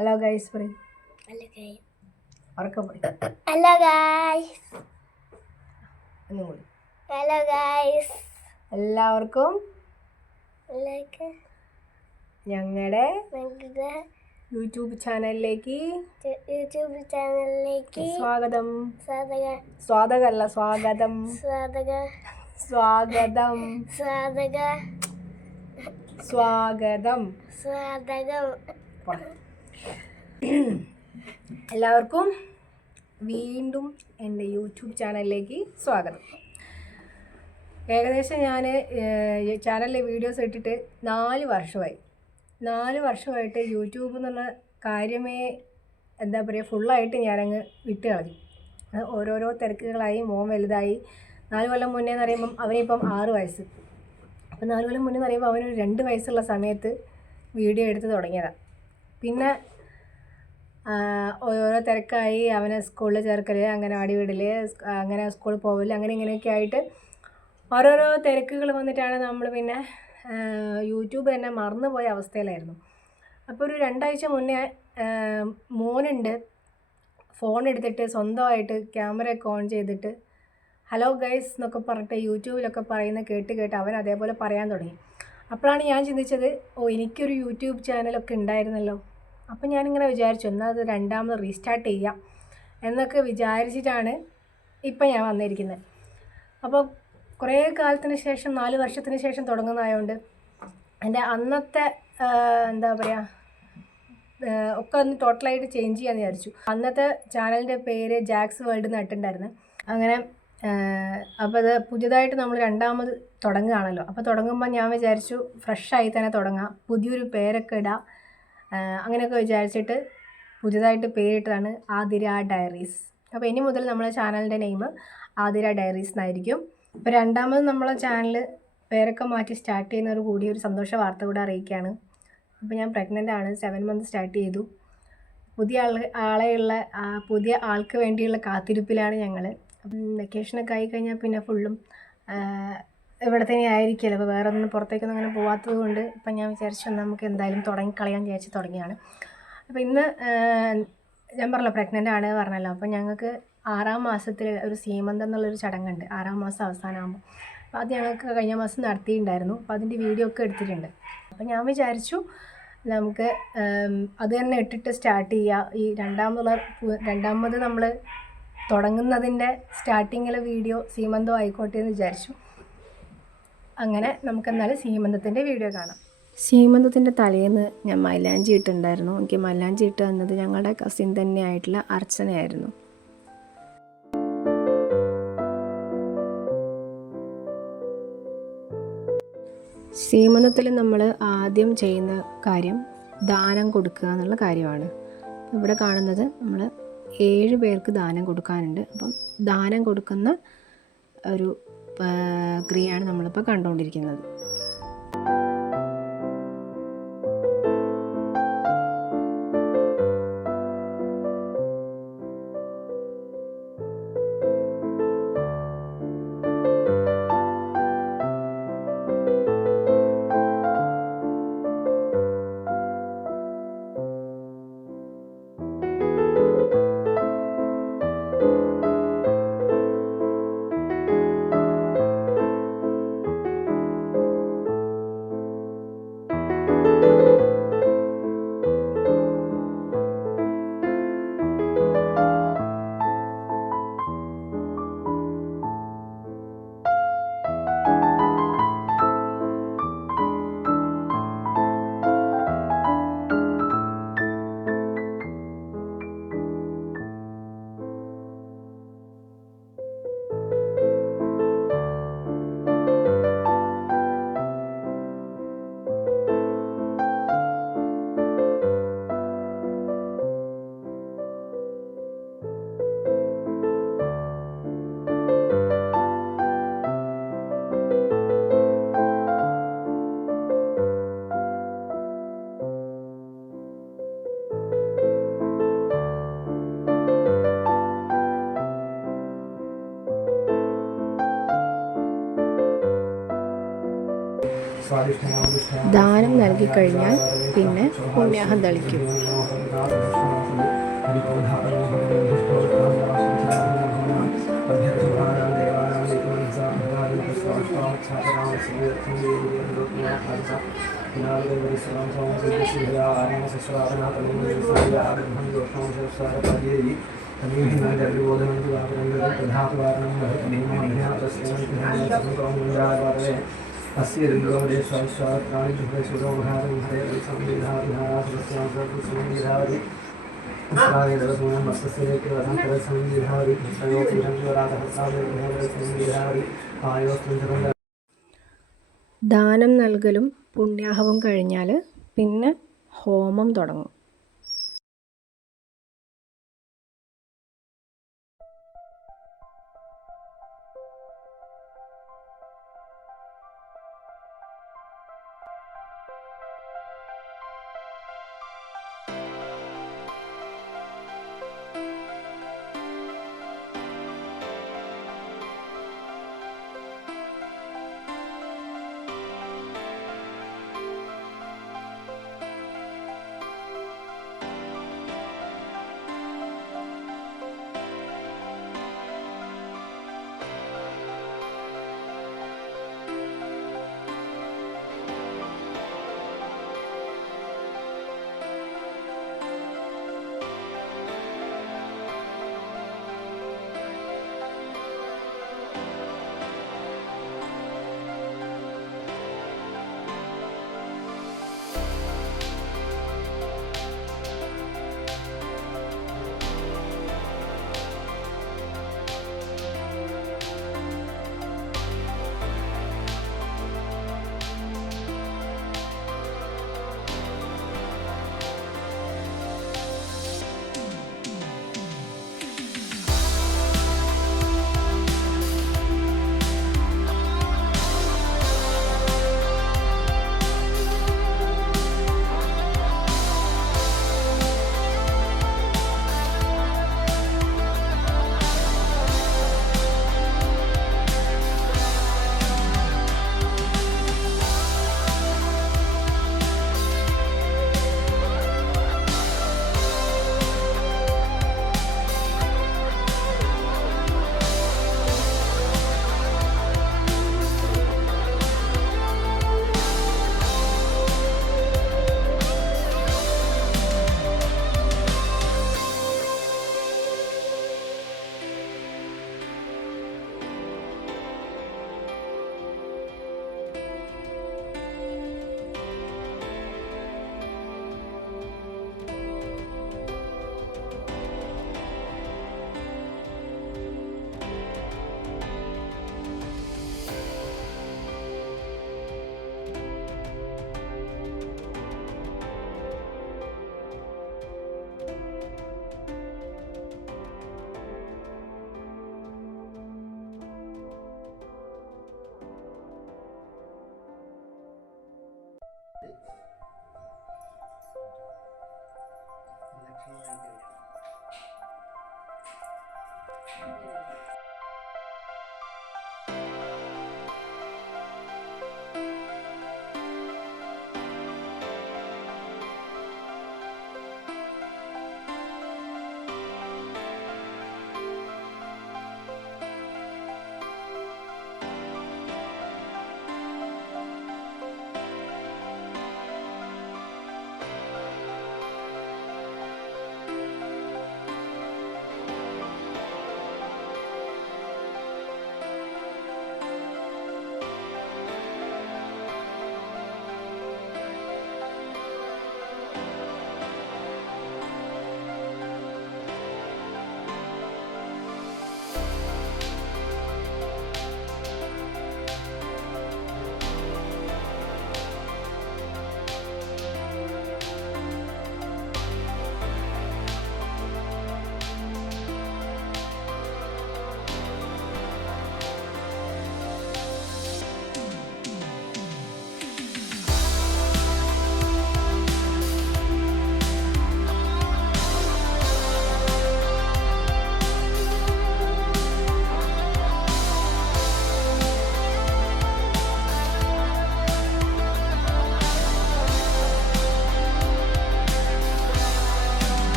Hello guys പറയും. ഉറക്കം പറയും. Hello guys. ഒന്നും കൂടി. Hello guys. എല്ലാവർക്കും ഞങ്ങളുടെ യൂട്യൂബ് ചാനലിലേക്ക് സ്വാഗതം. സ്വാഗതം സ്വാഗതം. എല്ലാവർക്കും വീണ്ടും എൻ്റെ യൂട്യൂബ് ചാനലിലേക്ക് സ്വാഗതം. ഏകദേശം ഞാൻ ചാനലിലെ വീഡിയോസ് ഇട്ടിട്ട് 4 വർഷമായിട്ട് യൂട്യൂബ് എന്നുള്ള കാര്യമേ എന്താ പറയുക ഫുള്ളായിട്ട് ഞാനങ്ങ് വിട്ട് കളഞ്ഞു. ഓരോരോ തിരക്കുകളായി, മോൻ വലുതായി. 4 കൊല്ലം മുന്നേ എന്ന് പറയുമ്പം അവനിപ്പം 6 വയസ്സ്. അപ്പോൾ 4 കൊല്ലം മുന്നേ എന്ന് പറയുമ്പോൾ അവനൊരു 2 വയസ്സുള്ള സമയത്ത് വീഡിയോ എടുത്ത് തുടങ്ങിയതാണ്. പിന്നെ ഓരോ തിരക്കായി, അവനെ സ്കൂളിൽ ചേർക്കൽ, അങ്ങനെ അടിവിടൽ, അങ്ങനെ സ്കൂളിൽ പോകൽ, അങ്ങനെ ഇങ്ങനെയൊക്കെ ആയിട്ട് ഓരോരോ തിരക്കുകൾ വന്നിട്ടാണ് നമ്മൾ പിന്നെ യൂട്യൂബ് തന്നെ മറന്നുപോയ അവസ്ഥയിലായിരുന്നു. അപ്പോൾ ഒരു 2 ആഴ്ച മുന്നേ മോനുണ്ട് ഫോൺ എടുത്തിട്ട് സ്വന്തമായിട്ട് ക്യാമറയൊക്കെ ഓൺ ചെയ്തിട്ട് ഹലോ ഗൈസ് എന്നൊക്കെ പറഞ്ഞിട്ട് യൂട്യൂബിലൊക്കെ പറയുന്ന കേട്ട് അവൻ അതേപോലെ പറയാൻ തുടങ്ങി. അപ്പോഴാണ് ഞാൻ ചിന്തിച്ചത്, എനിക്കൊരു യൂട്യൂബ് ചാനലൊക്കെ ഉണ്ടായിരുന്നല്ലോ. അപ്പം ഞാനിങ്ങനെ വിചാരിച്ചു, എന്നാൽ അത് രണ്ടാമത് റീസ്റ്റാർട്ട് ചെയ്യാം എന്നൊക്കെ വിചാരിച്ചിട്ടാണ് ഇപ്പം ഞാൻ വന്നിരിക്കുന്നത്. അപ്പോൾ കുറേ കാലത്തിന് ശേഷം, 4 വർഷത്തിന് ശേഷം തുടങ്ങുന്നതായതുകൊണ്ട് എൻ്റെ അന്നത്തെ എന്താ പറയുക ഒക്കെ ഒന്ന് ടോട്ടലായിട്ട് ചേഞ്ച് ചെയ്യാമെന്ന് വിചാരിച്ചു. അന്നത്തെ ചാനലിൻ്റെ പേര് ജാക്സ് വേൾഡ് എന്ന് ഇട്ടിട്ടുണ്ടായിരുന്നു. അങ്ങനെ അപ്പോൾ അത് പുതിയതായിട്ട് നമ്മൾ രണ്ടാമത് തുടങ്ങുകയാണല്ലോ. അപ്പോൾ തുടങ്ങുമ്പോൾ ഞാൻ വിചാരിച്ചു ഫ്രഷായി തന്നെ തുടങ്ങാം, പുതിയൊരു പേരൊക്കെ ഇടാം, അങ്ങനെയൊക്കെ വിചാരിച്ചിട്ട് പുതിയതായിട്ട് പേരിട്ടതാണ് ആതിര ഡയറീസ്. അപ്പോൾ ഇനി മുതൽ നമ്മളെ ചാനലിൻ്റെ നെയിം ആതിര ഡയറീസ് എന്നായിരിക്കും. ഇപ്പോൾ രണ്ടാമത് നമ്മളെ ചാനൽ പേരൊക്കെ മാറ്റി സ്റ്റാർട്ട് ചെയ്യുന്നതോട് കൂടി ഒരു സന്തോഷ വാർത്ത കൂടെ അറിയിക്കുകയാണ്. അപ്പോൾ ഞാൻ പ്രഗ്നൻ്റ് ആണ്, 7 മന്ത് സ്റ്റാർട്ട് ചെയ്തു. പുതിയ ആൾക്ക് വേണ്ടിയുള്ള കാത്തിരിപ്പിലാണ് ഞങ്ങൾ. വെക്കേഷനൊക്കെ ആയിക്കഴിഞ്ഞാൽ പിന്നെ ഫുള്ളും ഇവിടെ തന്നെ ആയിരിക്കുമല്ലോ. അപ്പോൾ വേറെ ഒന്നും പുറത്തേക്കൊന്നും അങ്ങനെ പോകാത്തത് കൊണ്ട് ഇപ്പം ഞാൻ വിചാരിച്ചു നമുക്ക് എന്തായാലും കളയാൻ വിചാരിച്ച് തുടങ്ങിയാണ്. അപ്പോൾ ഇന്ന് ഞാൻ പറഞ്ഞല്ലോ പ്രഗ്നൻ്റ് ആണ് പറഞ്ഞല്ലോ. അപ്പോൾ ഞങ്ങൾക്ക് 6-ാം മാസത്തിൽ ഒരു സീമന്തം എന്നുള്ളൊരു ചടങ്ങുണ്ട്, 6-ാം മാസം അവസാനമാകുമ്പോൾ. അപ്പോൾ അത് ഞങ്ങൾക്ക് കഴിഞ്ഞ മാസം നടത്തിയിട്ടുണ്ടായിരുന്നു. അപ്പോൾ അതിൻ്റെ വീഡിയോ ഒക്കെ എടുത്തിട്ടുണ്ട്. അപ്പോൾ ഞാൻ വിചാരിച്ചു നമുക്ക് അത് തന്നെ ഇട്ടിട്ട് സ്റ്റാർട്ട് ചെയ്യുക. ഈ രണ്ടാമത് നമ്മൾ തുടങ്ങുന്നതിൻ്റെ സ്റ്റാർട്ടിങ്ങിലെ വീഡിയോ സീമന്തം ആയിക്കോട്ടെ എന്ന് വിചാരിച്ചു. അങ്ങനെ നമുക്കെന്നാൽ സീമന്തത്തിൻ്റെ വീഡിയോ കാണാം. സീമന്തത്തിൻ്റെ തലേന്ന് ഞാൻ മൈലാഞ്ചി ഇട്ടുണ്ടായിരുന്നു. എനിക്ക് മൈലാഞ്ചി ഇട്ട് തന്നത് ഞങ്ങളുടെ കസിൻ തന്നെയായിട്ടുള്ള അർച്ചനയായിരുന്നു. സീമന്തത്തിൽ നമ്മൾ ആദ്യം ചെയ്യുന്ന കാര്യം ദാനം കൊടുക്കുക എന്നുള്ള കാര്യമാണ്. ഇവിടെ കാണുന്നത് നമ്മൾ 7 പേർക്ക് ദാനം കൊടുക്കാനുണ്ട്. അപ്പം ദാനം കൊടുക്കുന്ന ഒരു ക്രിയയാണ് നമ്മളിപ്പോൾ കണ്ടുകൊണ്ടിരിക്കുന്നത്. ദാനം നൽകിക്കഴിഞ്ഞാൽ പിന്നെ പുണ്യാഹം തളിക്കും. अस्य लिंगोदे स्वास्थ्यानि सुखसुरोधारं हरे संविधारि उत्साहे रसोनं मस्तस्य केवलं संविधारि तयोतिरं वरातः साधे संविधारि आयोस्त्रं ദാനം നൽകലും പുണ്യാഹവും കഴിഞ്ഞാൽ പിന്നെ ഹോമം തുടങ്ങും.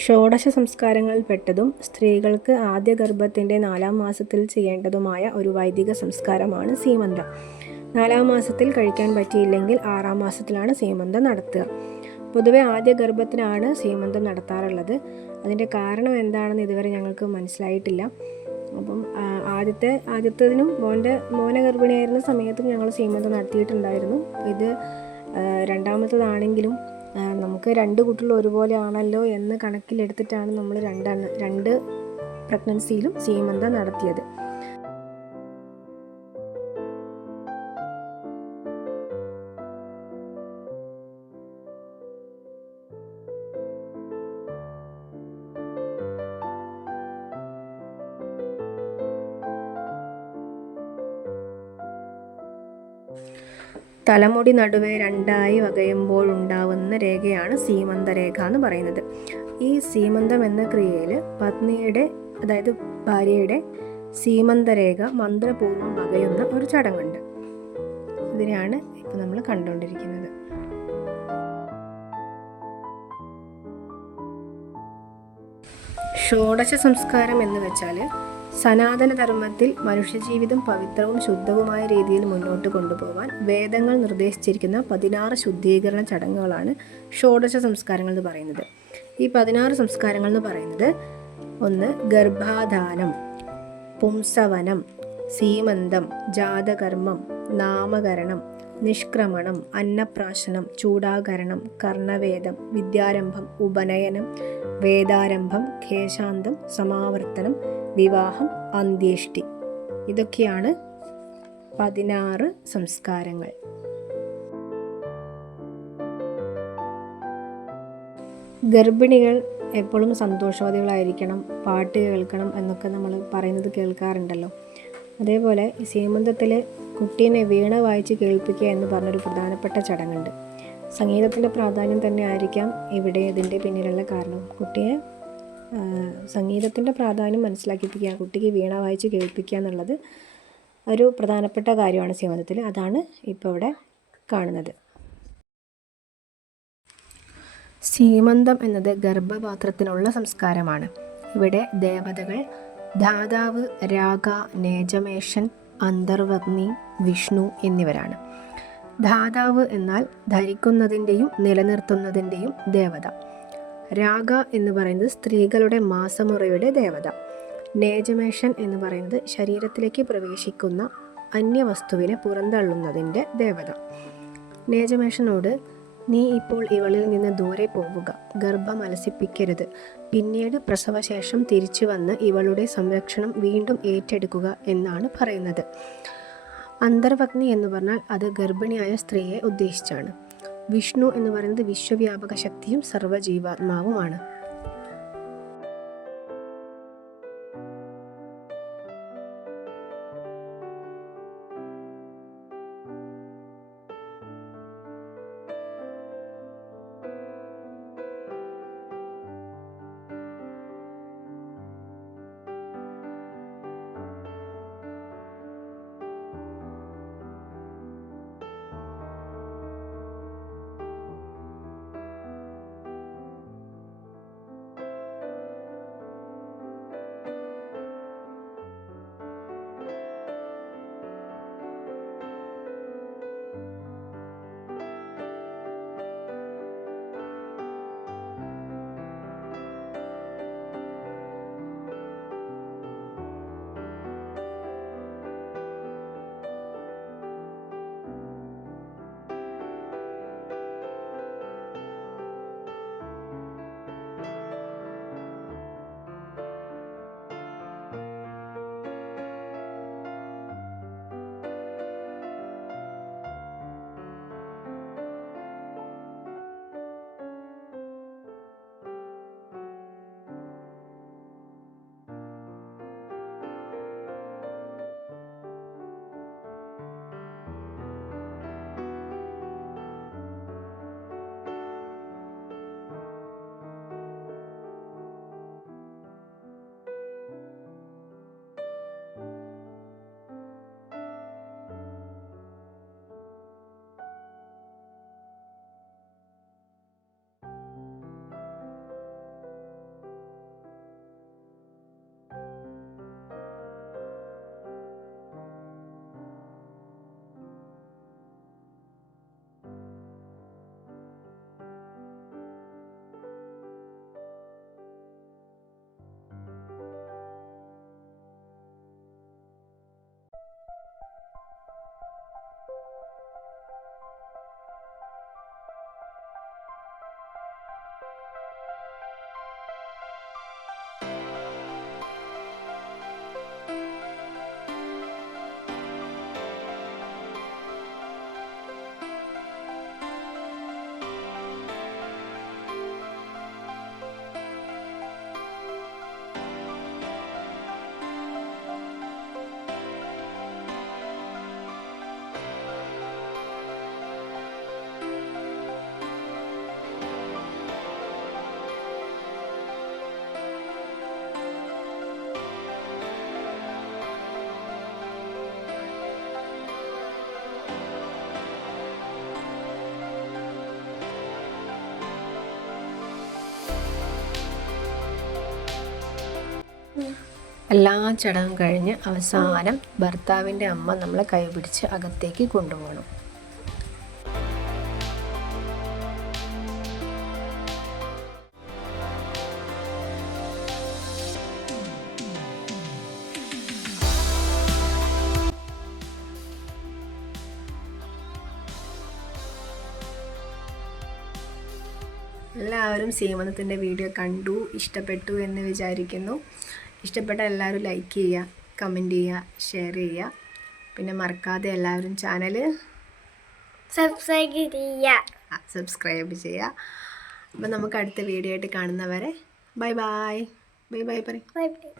ഷോഡശ സംസ്കാരങ്ങളിൽപ്പെട്ടതും സ്ത്രീകൾക്ക് ആദ്യ ഗർഭത്തിൻ്റെ 4-ാം മാസത്തിൽ ചെയ്യേണ്ടതുമായ ഒരു വൈദിക സംസ്കാരമാണ് സീമന്തം. 4-ാം മാസത്തിൽ കഴിക്കാൻ പറ്റിയില്ലെങ്കിൽ 6-ാം മാസത്തിലാണ് സീമന്തം നടത്തുക. പൊതുവെ ആദ്യ ഗർഭത്തിനാണ് സീമന്തം നടത്താറുള്ളത്. അതിൻ്റെ കാരണം എന്താണെന്ന് ഇതുവരെ ഞങ്ങൾക്ക് മനസ്സിലായിട്ടില്ല. അപ്പം ആദ്യത്തേതിനും മോനെ ഗർഭിണിയായിരുന്ന സമയത്തും ഞങ്ങൾ സീമന്തം നടത്തിയിട്ടുണ്ടായിരുന്നു. ഇത് രണ്ടാമത്തതാണെങ്കിലും നമുക്ക് 2 കുട്ടികൾ ഒരുപോലെ ആണല്ലോ എന്ന് കണക്കിലെടുത്തിട്ടാണ് നമ്മൾ രണ്ട് പ്രഗ്നൻസിയിലും സീമന്തം നടത്തിയത്. തലമുടി നടുവെ 2ആയി വകയുമ്പോഴുണ്ടാവുന്ന രേഖയാണ് സീമന്തരേഖ എന്ന് പറയുന്നത്. ഈ സീമന്തം എന്ന ക്രിയയിൽ പത്നിയുടെ, അതായത് ഭാര്യയുടെ സീമന്തരേഖ മന്ത്രപൂർവ്വം വകയുന്ന ഒരു ചടങ്ങുണ്ട്. ഇതിനെയാണ് ഇപ്പോൾ നമ്മൾ കണ്ടുകൊണ്ടിരിക്കുന്നത്. ഷോഡശ സംസ്കാരം എന്ന് വെച്ചാൽ സനാതനധർമ്മത്തിൽ മനുഷ്യജീവിതം പവിത്രവും ശുദ്ധവുമായ രീതിയിൽ മുന്നോട്ട് കൊണ്ടുപോകാൻ വേദങ്ങൾ നിർദ്ദേശിച്ചിരിക്കുന്ന 16 ശുദ്ധീകരണ ചടങ്ങുകളാണ് ഷോഡശ സംസ്കാരങ്ങൾ എന്ന് പറയുന്നത്. ഈ 16 സംസ്കാരങ്ങൾ എന്ന് പറയുന്നത്: 1. ഗർഭാധാനം, പുംസവനം, സീമന്തം, ജാതകർമ്മം, നാമകരണം, നിഷ്ക്രമണം, അന്നപ്രാശനം, ചൂടാകരണം, കർണവേദം, വിദ്യാരംഭം, ഉപനയനം, വേദാരംഭം, ഖേശാന്തം, സമാവർത്തനം, വിവാഹം, അന്ത്യേഷ്ടി. ഇതൊക്കെയാണ് 16 സംസ്കാരങ്ങൾ. ഗർഭിണികൾ എപ്പോഴും സന്തോഷവതികളായിരിക്കണം, പാട്ട് കേൾക്കണം എന്നൊക്കെ നമ്മൾ പറയുന്നത് കേൾക്കാറുണ്ടല്ലോ. അതേപോലെ ഈ സീമന്തത്തിൽ കുട്ടീനെ വീണ വായിച്ച് കേൾപ്പിക്കുക എന്ന് പറഞ്ഞൊരു പ്രധാനപ്പെട്ട ചടങ്ങുണ്ട്. സംഗീതത്തിൻ്റെ പ്രാധാന്യം തന്നെ ആയിരിക്കാം ഇവിടെ ഇതിൻ്റെ പിന്നിലുള്ള കാരണം. കുട്ടിയെ സംഗീതത്തിൻ്റെ പ്രാധാന്യം മനസ്സിലാക്കിപ്പിക്കുക, കുട്ടിക്ക് വീണ വായിച്ച് കേൾപ്പിക്കുക എന്നുള്ളത് ഒരു പ്രധാനപ്പെട്ട കാര്യമാണ് സീമന്തത്തിൽ. അതാണ് ഇപ്പോൾ ഇവിടെ കാണുന്നത്. സീമന്തം എന്നത് ഗർഭപാത്രത്തിനുള്ള സംസ്കാരമാണ്. ഇവിടെ ദേവതകൾ ധാതാവ്, രാഗ, നേജമേഷൻ, അന്തർവഗ്നി, വിഷ്ണു എന്നിവരാണ്. ധാതാവ് എന്നാൽ ധരിക്കുന്നതിൻ്റെയും നിലനിർത്തുന്നതിൻ്റെയും ദേവത. രാഗ എന്ന് പറയുന്നത് സ്ത്രീകളുടെ മാസമുറയുടെ ദേവത. നേജമേഷൻ എന്ന് പറയുന്നത് ശരീരത്തിലേക്ക് പ്രവേശിക്കുന്ന അന്യവസ്തുവിനെ പുറന്തള്ളുന്നതിൻ്റെ ദേവത. നേജമേഷനോട് നീ ഇപ്പോൾ ഇവളിൽ നിന്ന് ദൂരെ പോവുക, ഗർഭം അലസിപ്പിക്കരുത്, പിന്നീട് പ്രസവശേഷം തിരിച്ചു വന്ന് ഇവളുടെ സംരക്ഷണം വീണ്ടും ഏറ്റെടുക്കുക എന്നാണ് പറയുന്നത്. അന്തർവഗ്നി എന്ന് പറഞ്ഞാൽ അത് ഗർഭിണിയായ സ്ത്രീയെ ഉദ്ദേശിച്ചാണ്. വിഷ്ണു എന്ന് പറയുന്നത് വിശ്വവ്യാപക ശക്തിയും സർവ്വജീവാത്മാവുമാണ്. എല്ലാ ചടങ്ങും കഴിഞ്ഞ് അവസാനം ഭർത്താവിൻ്റെ അമ്മ നമ്മളെ കൈ പിടിച്ച് അകത്തേക്ക് കൊണ്ടുപോകണം. എല്ലാവരും സീമന്തത്തിൻ്റെ വീഡിയോ കണ്ടു, ഇഷ്ടപ്പെട്ടു എന്ന് വിചാരിക്കുന്നു. ഇഷ്ടപ്പെട്ട എല്ലാവരും ലൈക്ക് ചെയ്യുക, കമൻറ്റ് ചെയ്യുക, ഷെയർ ചെയ്യുക. പിന്നെ മറക്കാതെ എല്ലാവരും ചാനൽ സബ്സ്ക്രൈബ് ചെയ്യുക. അപ്പോൾ നമുക്ക് അടുത്ത വീഡിയോ ആയിട്ട് കാണുന്നവരെ ബൈ ബൈ. ബൈ ബൈ പറയും. ചെയ്യുക.